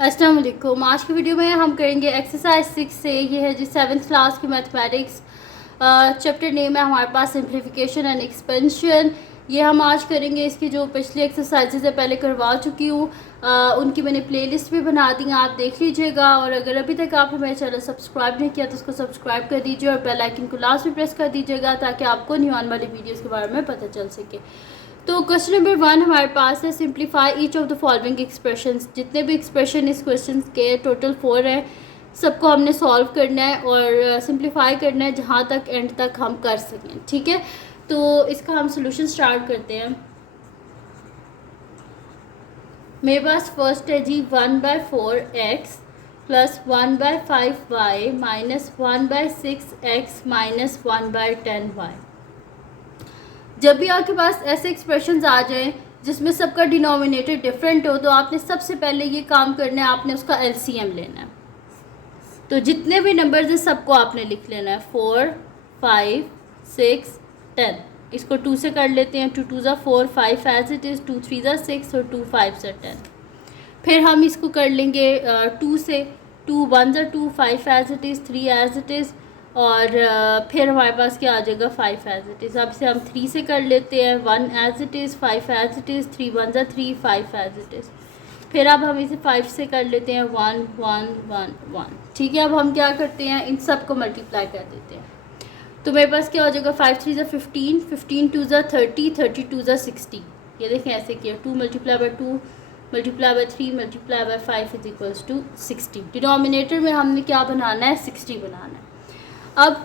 अस्सलाम वालेकुम। आज की वीडियो में हम करेंगे एक्सरसाइज 6 से, ये है जी 7th क्लास की मैथमेटिक्स। चैप्टर नेम है हमारे पास सिंप्लीफिकेशन एंड एक्सपेंशन। ये हम आज करेंगे। इसकी जो पिछली एक्सरसाइजेज है पहले करवा चुकी हूँ, उनकी मैंने प्लेलिस्ट भी बना दी है, आप देख लीजिएगा। और अगर अभी तक आपने मेरे चैनल सब्सक्राइब नहीं किया तो उसको सब्सक्राइब कर दीजिए और बेल आइकन को लास्ट में प्रेस कर दीजिएगा ताकि आपको न्यू आने वाली वीडियोज़ के बारे में पता चल सके। तो क्वेश्चन नंबर 1 हमारे पास है, simplify each of the following expressions. जितने भी एक्सप्रेशन इस क्वेश्चन के टोटल 4 हैं, सबको हमने सॉल्व करना है और सिंप्लीफाई करना है जहाँ तक एंड तक हम कर सकें। ठीक है, तो इसका हम सोल्यूशन स्टार्ट करते हैं। मेरे पास फर्स्ट है जी 1/4x plus 1/5y minus 1/6x minus 1/10y। जब भी आपके पास ऐसे एक्सप्रेशंस आ जाएं जिसमें सबका डिनोमिनेटर डिफरेंट हो, तो आपने सबसे पहले ये काम करना है, आपने उसका एलसीएम लेना है। तो जितने भी नंबर्स हैं सबको आपने लिख लेना है, 4 5 6 10। इसको 2 से कर लेते हैं, 2 2 ज़ा 4, 5 एज इट इज़, 2 3 ज़ा 6 और 2 5 ज़ा 10। फिर हम इसको कर लेंगे 2 से, 2 1 ज़ा 2, 5 as it is, 3 as it is, और फिर हमारे पास क्या आ जाएगा 5 एज इट इज़। अब इसे हम 3 से कर लेते हैं, 1 as it is, 5 as it is, 3 1 ज़ा 3, 5 एज इट इज़। फिर अब हम इसे 5 से कर लेते हैं, 1 1 1 1। ठीक है, अब हम क्या करते हैं, इन सब को मल्टीप्लाई कर देते हैं। तो मेरे पास क्या हो जाएगा, 5 3 ज़ा 15, 15 2 ज़ा 30, 30 2 ज़ा 60। ये देखें ऐसे किया, 2 multiply by 2 multiply by 3 multiply by 5 is equals to 60। Denominator में हमने क्या बनाना है, 60 बनाना है। अब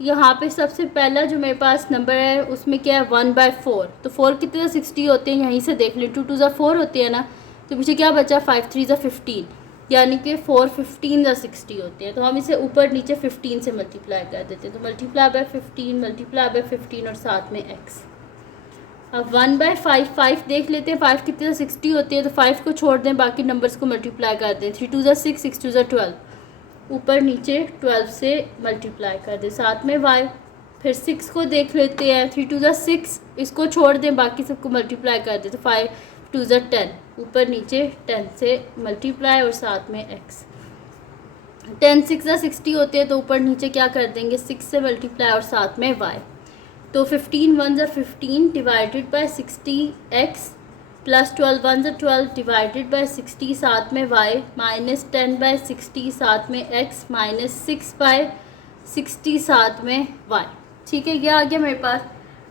यहाँ पे सबसे पहला जो मेरे पास नंबर है उसमें क्या है, 1/4। तो 4 कितने 60 होते हैं, यहीं से देख लें, 2 2 ज़ा 4 होते हैं ना। तो पीछे क्या बचा, 5 3 ज़ा 15, यानी कि 4 15 ज़ा 60 होते हैं। तो हम इसे ऊपर नीचे 15 से मल्टीप्लाई कर देते हैं। तो मल्टीप्लाई बाय 15 मल्टीप्लाई बाय 15 और साथ में x। अब 1/5, 5 देख लेते हैं, 5 कितने 60 होते हैं। तो 5 को छोड़ दें, बाकी नंबर्स को मल्टीप्लाई कर दें। 3 2 ज़ा 6, 6 2 ज़ा 12, ऊपर नीचे 12 से मल्टीप्लाई कर दें, साथ में y। फिर 6 को देख लेते हैं, 3 2 ज़ा 6, इसको छोड़ दें, बाकी सबको मल्टीप्लाई कर दें। तो 5 2 ज़ा 10, ऊपर नीचे 10 से मल्टीप्लाई और साथ में x। 10 6 ज़ा 60 होते हैं, तो ऊपर नीचे क्या कर देंगे, 6 से मल्टीप्लाई और साथ में y। तो 15 1 ज़ा 15 डिवाइडेड बाय 60x प्लस 12 1 ज़ा 12 डिवाइडेड बाय 60 साथ में y माइनस 10/60 साथ में x माइनस 6/60 साथ में y। ठीक है, ये आ गया मेरे पास।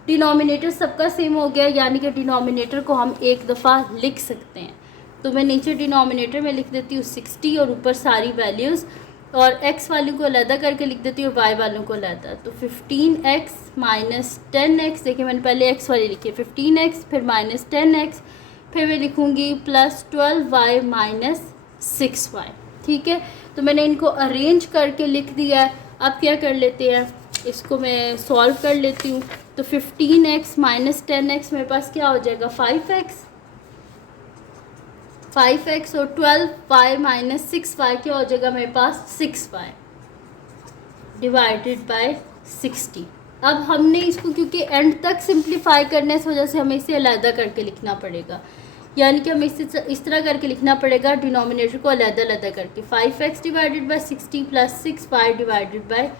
डिनोमिनेटर सबका सेम हो गया, यानी कि डिनोमिनेटर को हम एक दफ़ा लिख सकते हैं। तो मैं नीचे डिनोमिनेटर में लिख देती हूँ 60 और ऊपर सारी वैल्यूज़, और x वालों को अलहदा करके लिख देती हूँ और y वालों को अलहदा। तो 15x माइनस 10x, देखिए मैंने पहले x वाली लिखी है, 15x फिर माइनस 10x, फिर मैं लिखूँगी प्लस 12y माइनस 6y। ठीक है, तो मैंने इनको अरेंज करके लिख दिया है। अब क्या कर लेते हैं, इसको मैं सॉल्व कर लेती हूँ। तो 15x माइनस 10x मेरे पास क्या हो जाएगा, 5x और 12y माइनस 6y क्या हो जाएगा मेरे पास, 6y डिवाइडेड बाय 60। अब हमने इसको क्योंकि एंड तक सिंप्लीफाई करने इस वजह से हमें इसे अलहदा करके लिखना पड़ेगा, यानी कि हमें इसे इस तरह करके लिखना पड़ेगा, डिनोमिनेटर को अलहदा अलहदा करके। 5x divided by 60 plus 6y divided by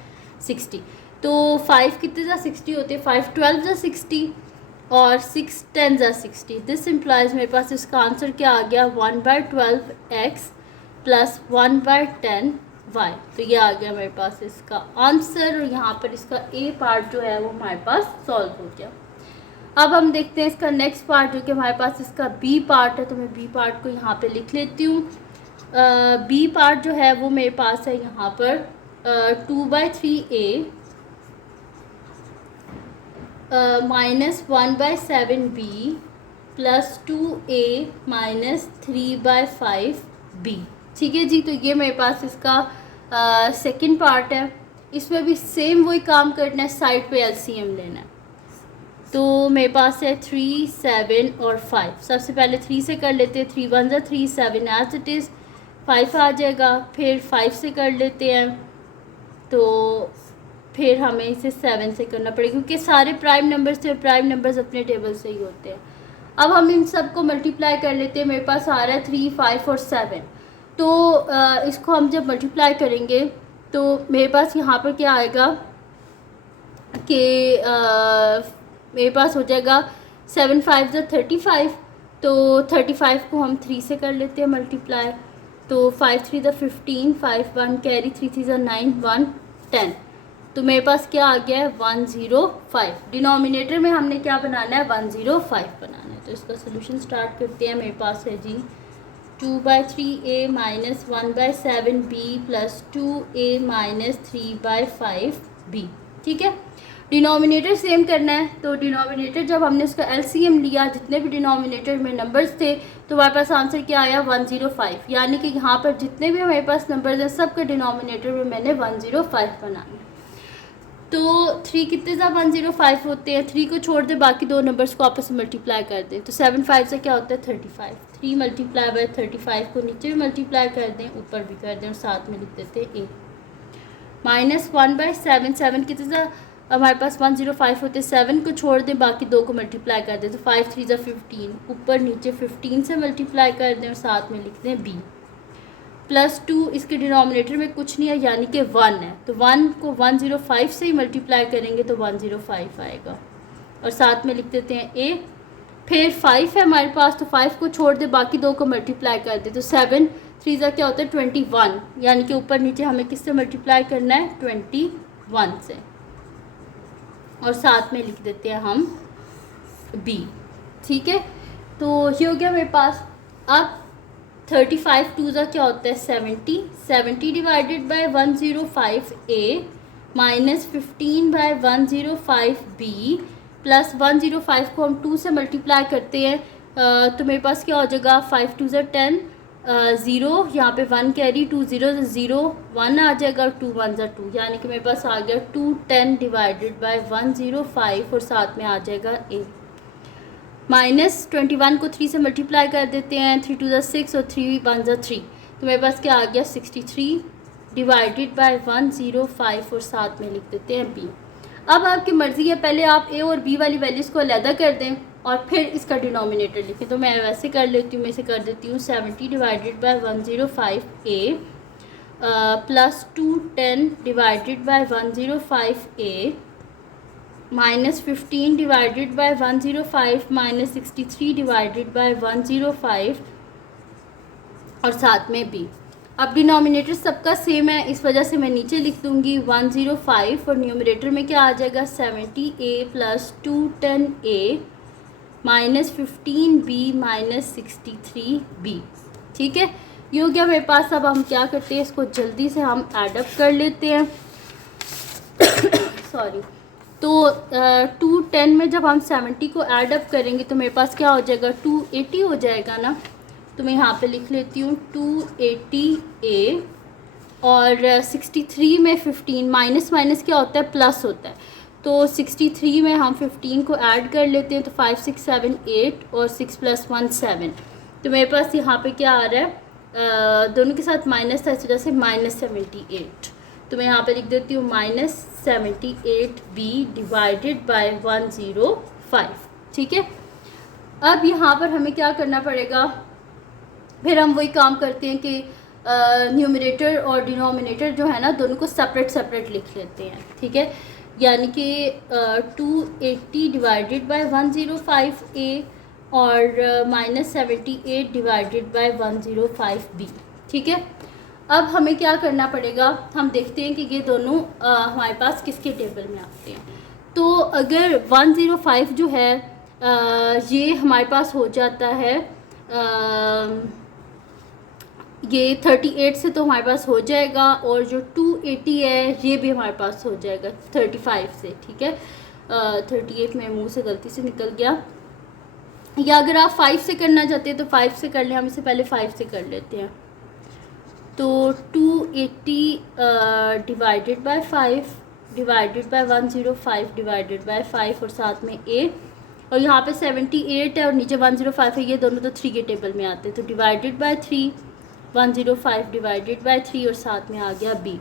60। तो 5 कितने ज़ा 60 होते हैं, 5 12 ज़ा 60 और 6 10 ज़ा 60। दिस इम्प्लाइज मेरे पास इसका आंसर क्या आ गया, 1/12x प्लस 1/10y। तो ये आ गया मेरे पास इसका आंसर, और यहाँ पर इसका ए पार्ट जो है वो हमारे पास सॉल्व हो गया। अब हम देखते हैं इसका नेक्स्ट पार्ट, जो कि हमारे पास इसका बी पार्ट है। तो मैं बी पार्ट को यहाँ पे लिख लेती हूँ। बी पार्ट जो है वो मेरे पास है यहाँ पर 2/3a minus 1/7b plus 2a minus 3/5b। ठीक है जी, तो ये मेरे पास इसका सेकंड पार्ट है। इसमें भी सेम वही काम करना है, साइड पे एलसीएम लेना है। तो मेरे पास है 3 7 और 5। सबसे पहले 3 से कर लेते हैं, 3 1 ज़ा 3, 7 एज इट इज़, 5 आ जाएगा। फिर 5 से कर लेते हैं, तो फिर हमें इसे 7 से करना पड़ेगा क्योंकि सारे प्राइम नंबर्स थे और प्राइम नंबर्स अपने टेबल से ही होते हैं। अब हम इन सब को मल्टीप्लाई कर लेते हैं। मेरे पास आ रहा है 3 5 और 7। तो इसको हम जब मल्टीप्लाई करेंगे तो मेरे पास यहाँ पर क्या आएगा कि मेरे पास हो जाएगा 7 5 ज़ा 35, तो 35 को हम 3 से कर लेते हैं मल्टीप्लाई, तो 5 3 ज़ा 15, 5 1 कैरी, 3 3 ज़ा 9, 1 10, तो मेरे पास क्या आ गया है 105। डिनोमिनेटर में हमने क्या बनाना है 105 बनाना है। तो इसका सोल्यूशन स्टार्ट करते हैं। मेरे पास है जी 2/3a minus 1/7b plus 2a minus 3/5b। ठीक है, डिनोमिनेटर सेम करना है। तो डिनोमिनेटर जब हमने उसका एलसीएम लिया, जितने भी डिनोमिनेटर में नंबर्स थे, तो हमारे पास आंसर क्या आया 105। यानी कि यहाँ पर जितने भी हमारे पास नंबर्स हैं सबके डिनोमिनेटर में मैंने 105 बनाना। तो 3 कितने ज़्यादा 105 होते हैं, 3 को छोड़ दे, बाकी दो नंबर्स को आपस में मल्टीप्लाई कर दें, तो 7 5 से क्या होता है 35। 3 मल्टीप्लाई बाय 35 को नीचे भी मल्टीप्लाई कर दें, ऊपर भी कर दें, और साथ में लिख देते हैं a। माइनस 1/7, 7 कितने ज़्यादा हमारे पास 105 होते हैं, 7 को छोड़ दें, बाकी दो को मल्टीप्लाई कर दें, तो 5 3 ज़ा 15, ऊपर नीचे 15 से मल्टीप्लाई कर दें, और साथ में लिखते हैं b। प्लस 2 इसके डिनोमिनेटर में कुछ नहीं है, यानी कि 1 है, तो 1 को 105 से ही मल्टीप्लाई करेंगे तो 105 आएगा, और साथ में लिख देते हैं a। फिर 5 है हमारे पास, तो 5 को छोड़ दे, बाकी दो को मल्टीप्लाई कर दे, तो 7 3 ज़ा क्या होता है 21, यानी कि ऊपर नीचे हमें किससे मल्टीप्लाई करना है 21 से, और साथ में लिख देते हैं हम b। ठीक है, तो ये हो गया मेरे पास। अब 35 2 ज़ा क्या होता है 70, 70 divided by 105a minus 15/105b plus 105 को हम 2 से मल्टीप्लाई करते हैं, तो मेरे पास क्या हो जाएगा 5 2 ज़ा 10, 0 यहाँ पे 1 कैरी, 2 0 0 1 आ जाएगा, और 2 1 ज़ा 2, यानी कि मेरे पास आ गया 210 डिवाइडेड बाय 105, और साथ में आ जाएगा a। माइनस 21 को 3 से मल्टीप्लाई कर देते हैं, 3 2 ज़ा 6 और 3 1 ज़ा 3, तो मेरे पास क्या आ गया 63 डिवाइडेड बाय 105, और साथ में लिख देते हैं b। अब आपकी मर्ज़ी है, पहले आप a और b वाली वैल्यूज़ को अलग कर दें और फिर इसका डिनोमिनेटर लिखें, तो मैं वैसे कर लेती हूँ, मैं इसे कर देती हूँ 70 divided by 105a plus 210 divided by 105a minus 15 divided by 105 minus 63 divided by 105, और साथ में b। अब डिनोमिनेटर सबका सेम है, इस वजह से मैं नीचे लिख दूंगी 105, और न्यूमरेटर में क्या आ जाएगा 70a plus 210a minus 15b minus 63b। ठीक है, ये हो गया मेरे पास। अब हम क्या करते हैं, इसको जल्दी से हम एडअप कर लेते हैं सॉरी। तो 210 में जब हम 70 को ऐड अप करेंगे तो मेरे पास क्या हो जाएगा 280 हो जाएगा ना, तो मैं यहाँ पे लिख लेती हूँ 280a, और 63 में 15 माइनस माइनस क्या होता है प्लस होता है, तो 63 में हम 15 को ऐड कर लेते हैं, तो 5 6 7 8 और 6 + 1 7, तो मेरे पास यहाँ पे क्या आ रहा है दोनों के साथ माइनस था, इस वजह से -78, तो मैं यहाँ पे लिख देती हूँ -78b डिवाइडेड बाय 105। ठीक है, अब यहाँ पर हमें क्या करना पड़ेगा, फिर हम वही काम करते हैं कि न्यूमरेटर और डिनोमिनेटर जो है ना दोनों को सेपरेट सेपरेट लिख लेते हैं। ठीक है, यानी कि 280 डिवाइडेड बाय 105a और -78 डिवाइडेड बाय 105b। ठीक है, अब हमें क्या करना पड़ेगा, हम देखते हैं कि ये दोनों हमारे पास किसके टेबल में आते हैं। तो अगर 105 जो है ये हमारे पास हो जाता है ये 38 से, तो हमारे पास हो जाएगा, और जो 280 है ये भी हमारे पास हो जाएगा 35 से। ठीक है, 38 मेरे मुंह से गलती से निकल गया, या अगर आप 5 से करना चाहते हैं तो 5 से कर लें, हम इसे पहले 5 से कर लेते हैं। तो 280 divided by 5 divided by 105 divided by 5 और साथ में a, और यहाँ पे 78 है और नीचे 105 है, ये दोनों तो 3 के टेबल में आते हैं, तो डिवाइडेड बाय 3 105 डिवाइडेड बाय 3 और साथ में आ गया b।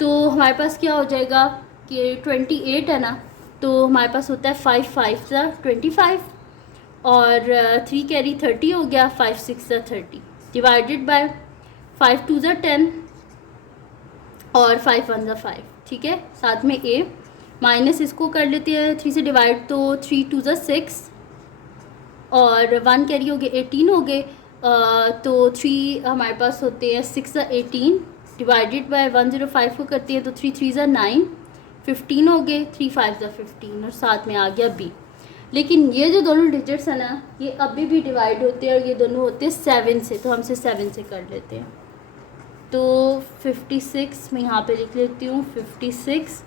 तो हमारे पास क्या हो जाएगा कि 28 है ना, तो हमारे पास होता है 5 5 सा 25 और 3 कैरी 30 हो गया, 5 6 सा 30 डिवाइडेड बाय 5 2 ज़ा 10 और 5 1 ज़ा 5, ठीक है। साथ में a माइनस इसको कर लेते हैं 3 से डिवाइड, तो 3 2 ज़ा 6 और 1 कैरी हो गए 18 हो गए। तो 3 हमारे पास होते हैं 6 ज़ा 18 डिवाइडेड बाय 105 को करती है तो 3 3 ज़ा 9 15 हो गए, 3 5 ज़ा 15 और साथ में आ गया b। लेकिन ये जो दोनों डिजिट्स हैं ना ये अभी भी डिवाइड होते हैं और ये दोनों होते हैं 7 से, तो हमसे 7 से कर लेते हैं। तो 56 मैं यहाँ पे लिख लेती हूँ 56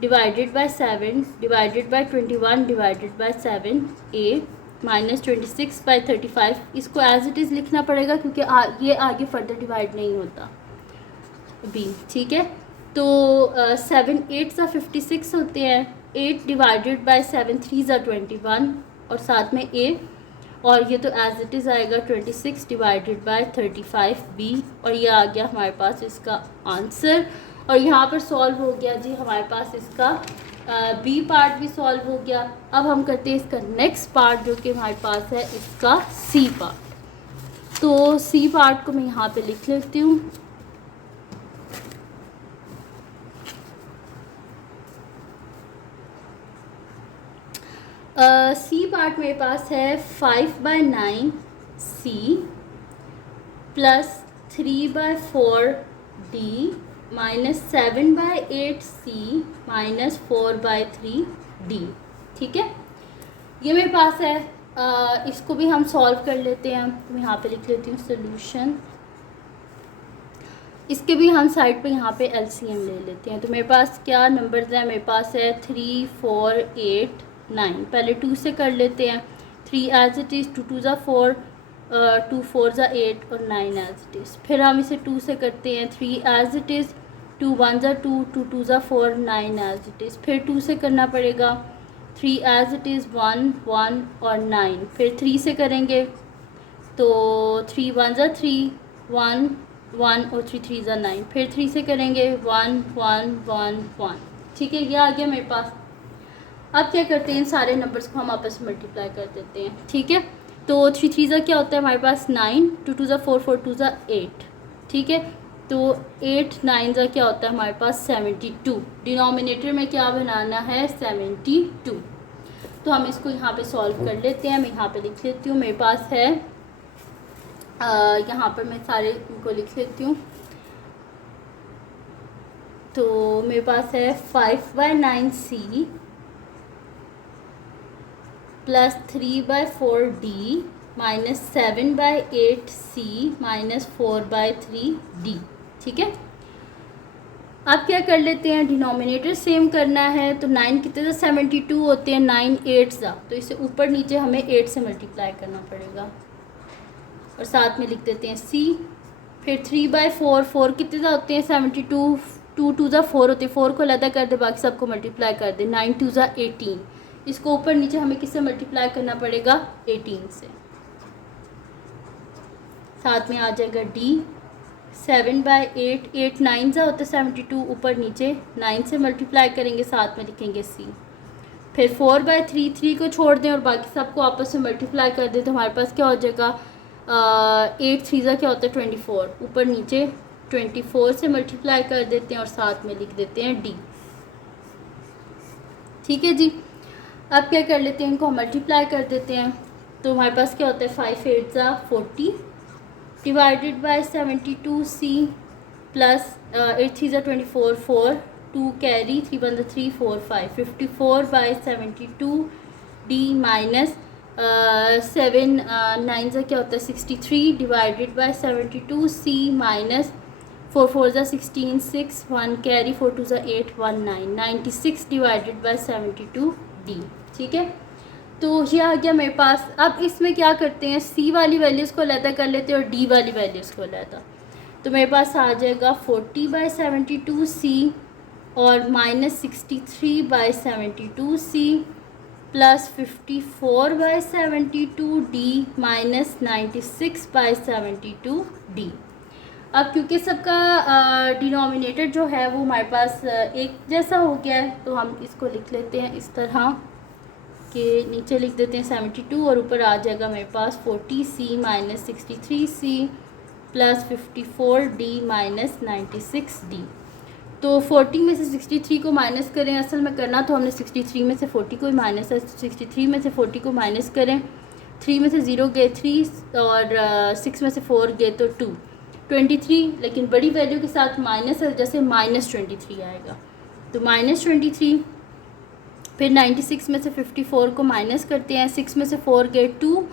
divided by 7 divided by 21 divided by 7 a minus 26 by 35। इसको एज इट इज़ लिखना पड़ेगा क्योंकि ये आगे फर्दर डिवाइड नहीं होता b, ठीक है। तो 7 8 ज़ा 56 होते हैं, 8 डिवाइडेड बाय 7 3 ज़ा 21 और साथ में a और ये तो एज इट इज़ आएगा 26 डिवाइडेड बाय 35 b और ये आ गया हमारे पास इसका आंसर। और यहाँ पर सॉल्व हो गया जी हमारे पास इसका बी पार्ट भी सॉल्व हो गया। अब हम करते हैं इसका नेक्स्ट पार्ट जो कि हमारे पास है इसका सी पार्ट। तो सी पार्ट को मैं यहाँ पे लिख लेती हूँ। सी पार्ट मेरे पास है 5/9 सी प्लस 3/4 डी माइनस 7/8 सी माइनस 4/3 डी, ठीक है। ये मेरे पास है, इसको भी हम सॉल्व कर लेते हैं। मैं यहाँ पे लिख लेती हूँ सोल्यूशन। इसके भी हम साइड पे यहाँ पे एलसीएम ले लेते हैं। तो मेरे पास क्या नंबर्स हैं, मेरे पास है 3 4 8 9। पहले 2 से कर लेते हैं। 3 एज इट इज़, 2 2 ज़ा 4, 2 4 ज़ा 8 और 9 एज इट इज़। फिर हम इसे 2 से करते हैं। 3 एज इट इज़, 2 1 ज़ा 2, 2 2 ज़ा 4, 9 एज इट इज़। फिर 2 से करना पड़ेगा। 3 एज इट इज़, 1 1 और 9। फिर 3 से करेंगे तो 3 1 ज़ा 3, 1 1 और 3 3 ज़ा 9। फिर 3 से करेंगे 1 1 1 1, ठीक है। ये आ गया मेरे पास। अब क्या करते हैं, इन सारे नंबर्स को हम आपस में मल्टीप्लाई कर देते हैं, ठीक है। तो 3 3 ज़ा क्या होता है हमारे पास 9, 2 2 ज़ा 4, 4 2 ज़ा 8, ठीक है। तो 8 9 ज़ा क्या होता है हमारे पास 72। डिनोमिनेटर में क्या बनाना है 72। तो हम इसको यहाँ पे सॉल्व कर लेते हैं। मैं यहाँ पे लिख लेती हूँ। मेरे पास है यहाँ पर मैं सारे इनको लिख लेती हूँ। तो मेरे पास है 5/9 सी प्लस 3/4 डी माइनस 7/8 सी माइनस 4/3 डी, ठीक है। अब क्या कर लेते हैं, डिनोमिनेटर सेम करना है। तो 9 कितने ज़ा 72 होते हैं, 9 8 ज़ा, तो इसे ऊपर नीचे हमें 8 से मल्टीप्लाई करना पड़ेगा और साथ में लिख देते हैं सी। फिर 3/4, 4 कितने ज़ा होते हैं 72, 2 2 ज़ा 4 होते हैं, 4 को अलग कर दे, बाकी सबको मल्टीप्लाई कर दे। 9 2 ज़ा 18, इसको ऊपर नीचे हमें किससे मल्टीप्लाई करना पड़ेगा 18 से। साथ में आ जाएगा डी 7/8, 8 9 ज़ा होता है 72, ऊपर नीचे 9 से मल्टीप्लाई करेंगे, साथ में लिखेंगे सी। फिर 4/3, 3 को छोड़ दें और बाकी सबको आपस में मल्टीप्लाई कर दें तो हमारे पास क्या हो जाएगा 8 3 ज़ा क्या होता है 24, ऊपर नीचे 24 से मल्टीप्लाई कर देते हैं और साथ में लिख देते हैं डी, ठीक है जी। अब क्या कर लेते हैं, इनको हम मल्टीप्लाई कर देते हैं। तो हमारे पास क्या होता है 5 8 ज़ा 40 डिवाइडेड बाय 72 सी प्लस 8 3 ज़ा 24, 4 2 कैरी, 3 1 ज़ा 3 4 5, 54/72 डी माइनस 7 9 ज़ा क्या होता है 63 डिवाइडेड बाय 72 सी माइनस 4 4 ज़ा 16, 6 1 कैरी, 4 2 ज़ा 8 1 9, 96 डिवाइडेड बाय 72 डी, ठीक है। तो ये आ गया मेरे पास। अब इसमें क्या करते हैं, सी वाली वैल्यूज़ को अलग कर लेते हैं और डी वाली वैल्यूज़ को अलग। तो मेरे पास आ जाएगा 40/72 सी और minus 63/72 C plus 54/72 D minus 96/72 D. अब क्योंकि सबका डिनोमिनेटर जो है वो हमारे पास एक जैसा हो गया है तो हम इसको लिख लेते हैं इस तरह के, नीचे लिख देते हैं 72 और ऊपर आ जाएगा मेरे पास 40 c minus 63 c plus 54d minus 96d। तो 40 में से 63 को माइनस करें, असल में करना तो हमने 63 में से 40 को ही माइनस है, 63 में से 40 को माइनस करें, 3 में से 0 गए 3 और 6 में से 4 गए तो 2, 23, लेकिन बड़ी वैल्यू के साथ माइनस है, जैसे माइनस 23 आएगा तो माइनस 23। फिर 96 में से 54 को माइनस करते हैं, 6 में से 4 गए 2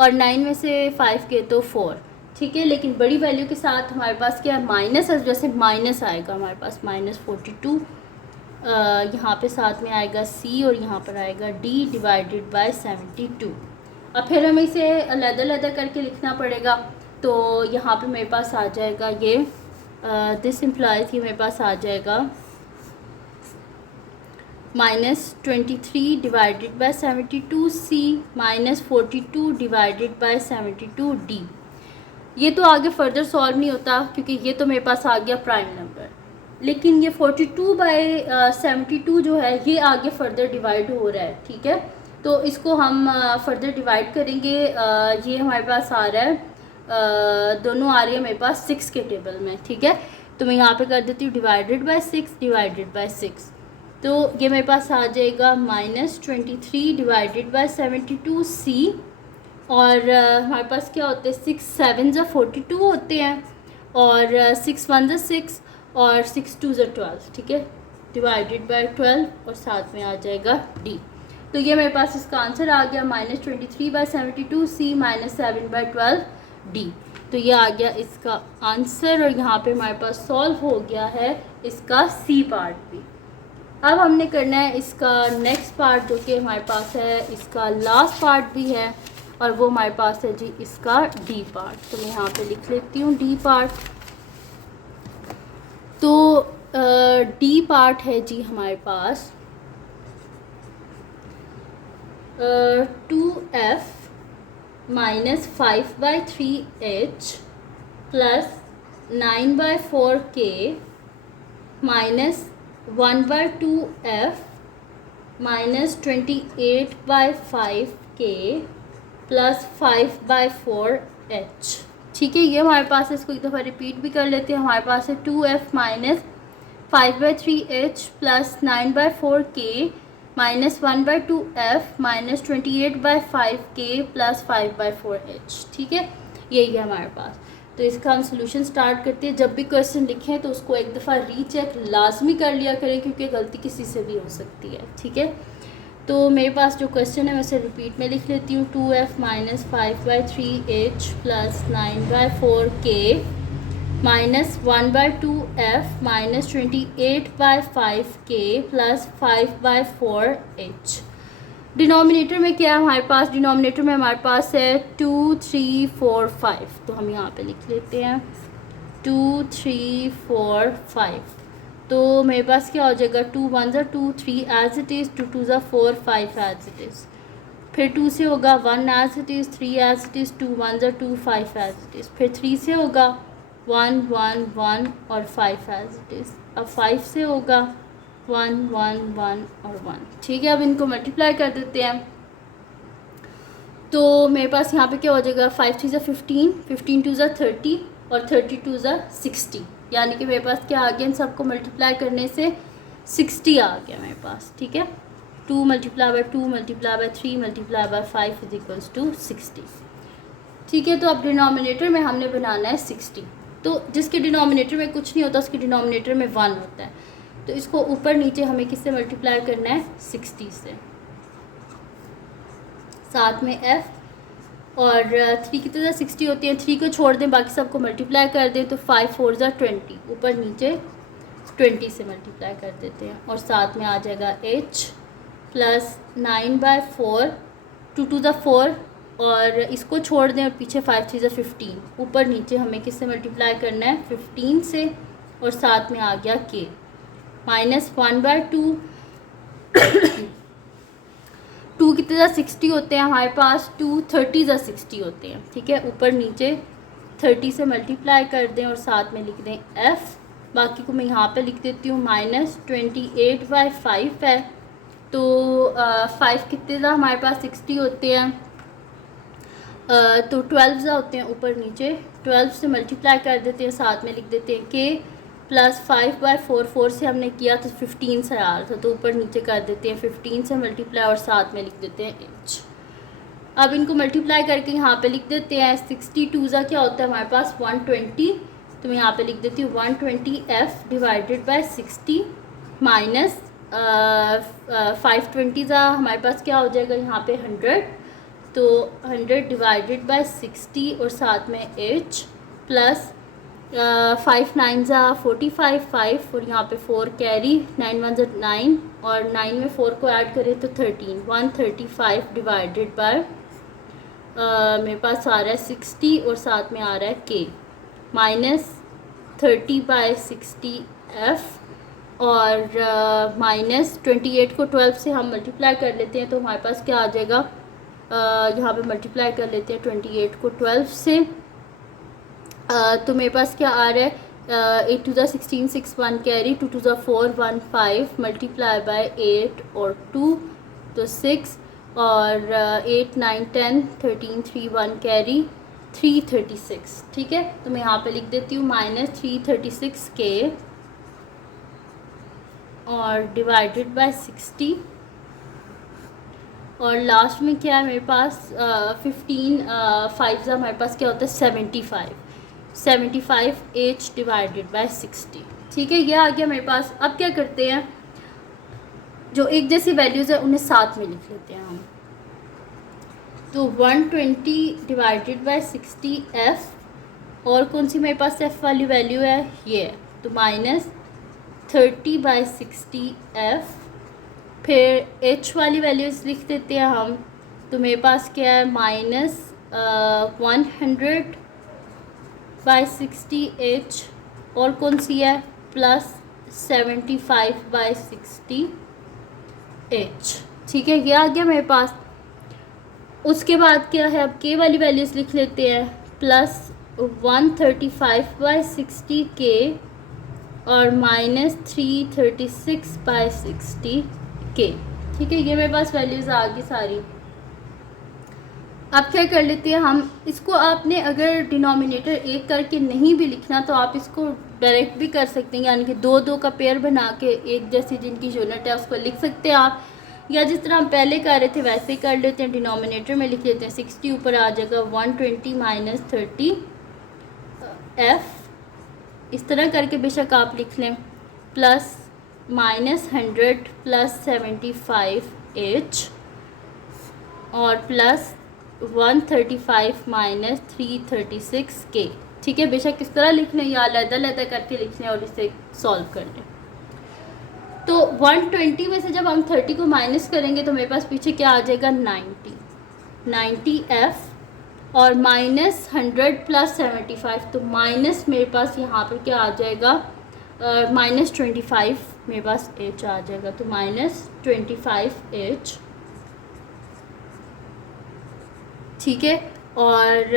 और 9 में से 5 गए तो 4, ठीक है। लेकिन बड़ी वैल्यू के साथ हमारे पास क्या है, माइनस है, जैसे माइनस आएगा हमारे पास माइनस 42, यहाँ पे साथ में आएगा C और यहाँ पर आएगा D डिवाइडेड बाय 72। अब फिर हमें इसे अलग-अलग करके लिखना पड़ेगा, तो यहाँ पे मेरे पास आ जाएगा ये दिस इम्प्लाइज कि मेरे पास आ जाएगा -23 divided by 72C -42 divided by 72D। ये तो आगे फर्दर सॉल्व नहीं होता क्योंकि ये तो मेरे पास आ गया प्राइम नंबर, लेकिन ये 42 बाय 72 जो है ये आगे फर्दर डिवाइड हो रहा है, ठीक है। तो इसको हम फर्दर डिवाइड करेंगे, ये हमारे पास आ रहा है, दोनों आ रही है मेरे पास 6 के टेबल में, ठीक है। तो मैं यहाँ पे कर देती हूँ डिवाइडेड बाय 6 डिवाइडेड बाय 6, तो ये मेरे पास आ जाएगा -23 डिवाइडेड बाय 72C और हमारे पास क्या होते हैं 6 7 ज़ा 42 होते हैं और 6 1 ज़ा 6 और 6 2 ज़ा 12, ठीक है, डिवाइडेड बाय 12 और साथ में आ जाएगा D। तो ये मेरे पास इसका आंसर आ गया -23 बाय 72C -7 बाय 12D। तो ये आ गया इसका आंसर और यहाँ पे हमारे पास सॉल्व हो गया है इसका C पार्ट भी। अब हमने करना है इसका नेक्स्ट पार्ट जो कि हमारे पास है इसका लास्ट पार्ट भी है और वो हमारे पास है जी इसका D पार्ट। तो मैं यहाँ पे लिख लेती हूँ D पार्ट। तो D पार्ट है जी हमारे पास 2F minus 5/3H plus 9/4K minus 1/2F minus 28/5K plus 5/4H, ठीक है। ये हमारे पास है, इसको एक दफ़ा रिपीट भी कर लेते हैं। हमारे पास है 2F minus 5/3H plus 9/4K minus 1/2F minus 28/5K plus 5/4H, ठीक है। यही है हमारे पास। तो इसका हम सोल्यूशन स्टार्ट करते हैं। जब भी क्वेश्चन लिखें तो उसको एक दफ़ा रीचेक लाजमी कर लिया करें क्योंकि गलती किसी से भी हो सकती है, ठीक है। तो मेरे पास जो क्वेश्चन है वैसे रिपीट में लिख लेती हूँ। 2F minus 5/3H plus 9/4K minus 1/2F minus 28/5K plus 5/4H। Denominator में क्या है हमारे पास, डिनोमिनेटर में हमारे पास है 2 3 4 5, तो हम यहाँ पे लिख लेते हैं 2 3 4 5। तो मेरे पास क्या हो जाएगा 2 1 ज़ा 2 3 एज इट इज़, 2 2 ज़ा 4 5 एज इट इज़, फिर 2 से होगा 1 as it is, 3 as it is, 2 1 ज़ा 2 5 एज इट इज़, फिर 3 से होगा 1 1 1 और 5 एज इट इज़, अब 5 से होगा 1 1 1 और 1, ठीक है। अब इनको मल्टीप्लाई कर देते हैं। तो मेरे पास यहाँ पे क्या हो जाएगा 5 3 ज़ा 15, 15 2 ज़ा 30 और 32 ज़ा 60, यानी कि मेरे पास क्या आ गया, इन सबको मल्टीप्लाई करने से 60 आ गया मेरे पास, ठीक है। 2 multiply by 2 multiply by 3 multiply by 5 is equals to 60, ठीक है। तो अब डिनोमिनेटर में हमने बनाना है 60। तो जिसके डिनोमिनेटर में कुछ नहीं होता उसके डिनोमिनेटर में 1 होता है, तो इसको ऊपर नीचे हमें किससे मल्टीप्लाई करना है 60 से, साथ में F और 3 की तरह 60 होती है, 3 को छोड़ दें बाकी सबको मल्टीप्लाई कर दें तो 5 4 ज़ा 20, ऊपर नीचे 20 से मल्टीप्लाई कर देते हैं और साथ में आ जाएगा H प्लस 9/4, 2 2 ज़ा 4 और इसको छोड़ दें और पीछे 5 3 ज़ा 15, ऊपर नीचे हमें किससे मल्टीप्लाई करना है 15 से और साथ में आ गया K माइनस 1/2 2 कितने ज़ा 60 होते हैं हमारे पास, 2 30 ज़ा 60 होते हैं, ठीक है। ऊपर नीचे 30 से मल्टीप्लाई कर दें और साथ में लिख दें F, बाकी को मैं यहाँ पे लिख देती हूँ माइनस 28/5 है। तो 5 कितने ज़ा हमारे पास 60 होते हैं, तो 12 होते हैं ऊपर नीचे, 12 से मल्टीप्लाई कर देते हैं, साथ में लिख देते हैं के प्लस 5/4, 4 से हमने किया तो 15 से आ रहा था, तो ऊपर नीचे कर देते हैं 15 से मल्टीप्लाई और साथ में लिख देते हैं इंच। अब इनको मल्टीप्लाई करके यहाँ पे लिख देते हैं 62 क्या होता है हमारे पास 120, तो मैं यहाँ पे लिख देती हूँ 120F डिवाइडेड बाय 60 माइनस 520 हमारे पास क्या हो जाएगा यहाँ पे 100, तो 100 डिवाइडेड बाय 60 और साथ में H प्लस 5 9 45, 5 और यहाँ पे 4 कैरी, 9 1 9 और 9 में 4 को ऐड करें तो 13, 135 डिवाइडेड बाय मेरे पास आ रहा है 60 और साथ में आ रहा है K माइनस 30/60F और माइनस 28 को 12 से हम मल्टीप्लाई कर लेते हैं, तो हमारे पास क्या आ जाएगा, यहाँ पे मल्टीप्लाई कर लेते हैं 28 को 12 से, तो मेरे पास क्या आ रहा है 8 2 16 6 1 कैरी, 2 2 4 1 5 मल्टीप्लाई बाय 8 और 2 तो 6 और 8 9 10 13 3 1 कैरी 336। ठीक है, तो मैं यहाँ पे लिख देती हूँ माइनस 336 के और डिवाइडेड बाय 60 और लास्ट में क्या है मेरे पास 15 5 हमारे पास क्या होता है 75 H डिवाइडेड बाय 60। ठीक है, ये आ गया मेरे पास। अब क्या करते हैं, जो एक जैसी वैल्यूज़ है उन्हें साथ में लिख लेते हैं हम, तो 120 डिवाइडेड बाय 60F और कौन सी मेरे पास F वाली वैल्यू है ये है, तो माइनस 30/60F, फिर H वाली वैल्यूज़ लिख देते हैं हम, तो मेरे पास क्या है माइनस 100/60H और कौन सी है प्लस 75/60H। ठीक है, ये आ गया मेरे पास। उसके बाद क्या है, अब K वाली वैल्यूज़ लिख लेते हैं, प्लस 135/60K और माइनस 336/60K। ठीक है, ये मेरे पास वैल्यूज़ आ गई सारी। अब क्या कर लेते हैं हम, इसको आपने अगर डिनोमिनेटर एक करके नहीं भी लिखना तो आप इसको डायरेक्ट भी कर सकते हैं, यानी कि 2 2 का पेयर बना के एक जैसी जिनकी यूनिट है उसको लिख सकते हैं आप, या जिस तरह हम पहले कर रहे थे वैसे ही कर लेते हैं। डिनोमिनेटर में लिख लेते हैं 60, ऊपर आ जाएगा 120 माइनस 30F, इस तरह करके बेशक आप लिख लें, प्लस माइनस 100 प्लस 75H और प्लस 135 माइनस 336K। ठीक है, बेशक इस तरह लिख लें या अलग-अलग करके लिख लें और इसे सॉल्व कर लें। तो 120 में से जब हम 30 को माइनस करेंगे तो मेरे पास पीछे क्या आ जाएगा 90F और माइनस 100 प्लस 75, तो माइनस मेरे पास यहाँ पर क्या आ जाएगा माइनस 25 मेरे पास H आ जाएगा, तो माइनस 25H। ठीक है, और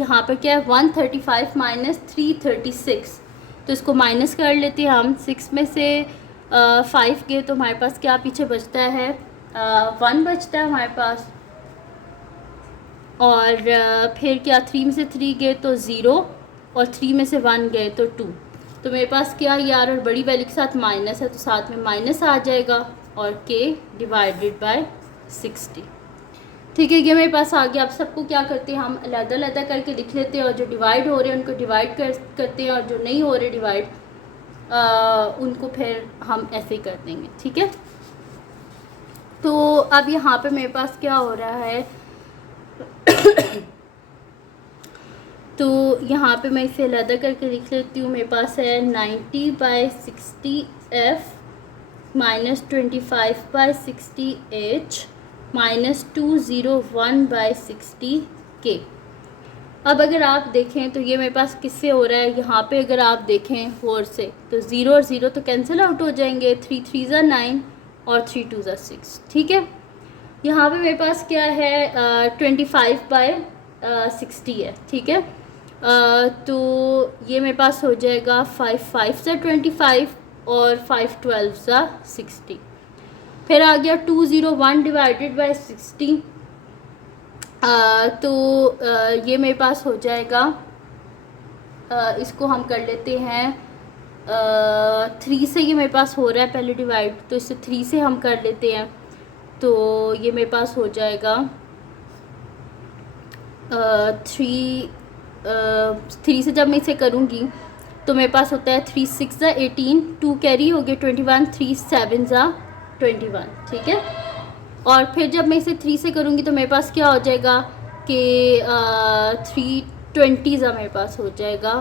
यहाँ पर क्या है 135 माइनस 336, तो इसको माइनस कर लेते हैं हम, 6 में से 5 गए तो हमारे पास क्या पीछे बचता है 1 बचता है हमारे पास, और फिर क्या 3 में से 3 गए तो 0 और 3 में से 1 गए तो 2, तो मेरे पास क्या यार और बड़ी वैल्यू के साथ माइनस है तो साथ में माइनस आ जाएगा और K डिवाइडेड बाय 60। ठीक है, ये मेरे पास आ गया। अब सबको क्या करते हैं हम अलग-अलग करके लिख लेते हैं और जो डिवाइड हो रहे हैं उनको डिवाइड करते हैं और जो नहीं हो रहे डिवाइड उनको फिर हम ऐसे ही कर देंगे। ठीक है, तो अब यहाँ पे मेरे पास क्या हो रहा है तो यहाँ पे मैं इसे अलग करके लिख लेती हूँ। मेरे पास है 90/60F minus 25/60H minus 201/60K। अब अगर आप देखें तो ये मेरे पास किससे हो रहा है, यहाँ पे अगर आप देखें 4 से तो 0 और 0 तो कैंसिल आउट हो जाएंगे, 3 3 9 और 3 2 6। ठीक है, यहाँ पे मेरे पास क्या है 25/60 है। ठीक है, तो ये मेरे पास हो जाएगा 5 5 25 और 5 12 60। फिर आ गया 201 डिवाइडेड बाय 60, ये मेरे पास हो जाएगा, इसको हम कर लेते हैं 3 से, ये मेरे पास हो रहा है पहले डिवाइड, तो इसे 3 से हम कर लेते हैं। तो ये मेरे पास हो जाएगा 3 से जब मैं इसे करूँगी तो मेरे पास होता है 3 6 ज़ा 18, 2 कैरी हो गए 21, 3 7 ज़ा 21, ठीक है। और फिर जब मैं इसे 3 से करूँगी तो मेरे पास क्या हो जाएगा कि 320 ज़ा मेरे पास हो जाएगा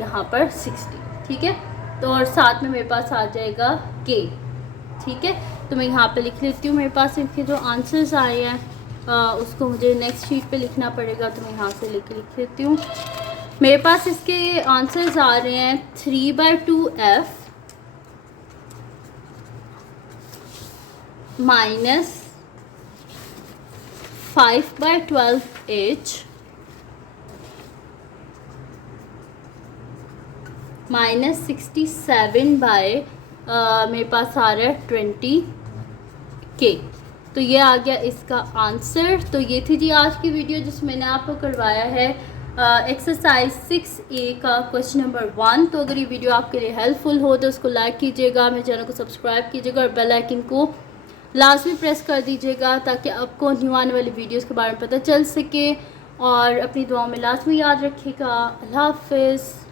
यहाँ पर 60, ठीक है। तो और साथ में मेरे पास आ जाएगा के, ठीक है। तो मैं यहाँ पे लिख लेती हूँ, मेरे पास इनके जो आंसर्स आए हैं उसको मुझे नेक्स्ट शीट पे लिखना पड़ेगा, तो मैं यहाँ से लिख लेती हूँ। मेरे पास इसके आंसर्स आ रहे हैं 3/2f minus 5/12h minus 67 bye मेरे पास आ रहा है 20k। तो ये आ गया इसका आंसर। तो ये थी जी आज की वीडियो जिसमें मैंने आपको करवाया है एक्सरसाइज 6A का क्वेश्चन नंबर 1। तो अगर ये वीडियो आपके लिए हेल्पफुल हो तो उसको लाइक कीजिएगा, मेरे चैनल को सब्सक्राइब कीजिएगा और बेल आइकन को लाजमी प्रेस कर दीजिएगा ताकि आपको न्यू आने वाली वीडियोस के बारे में पता चल सके। और अपनी दुआओं में लाजमी याद रखिएगा। अल्लाह हाफिज़।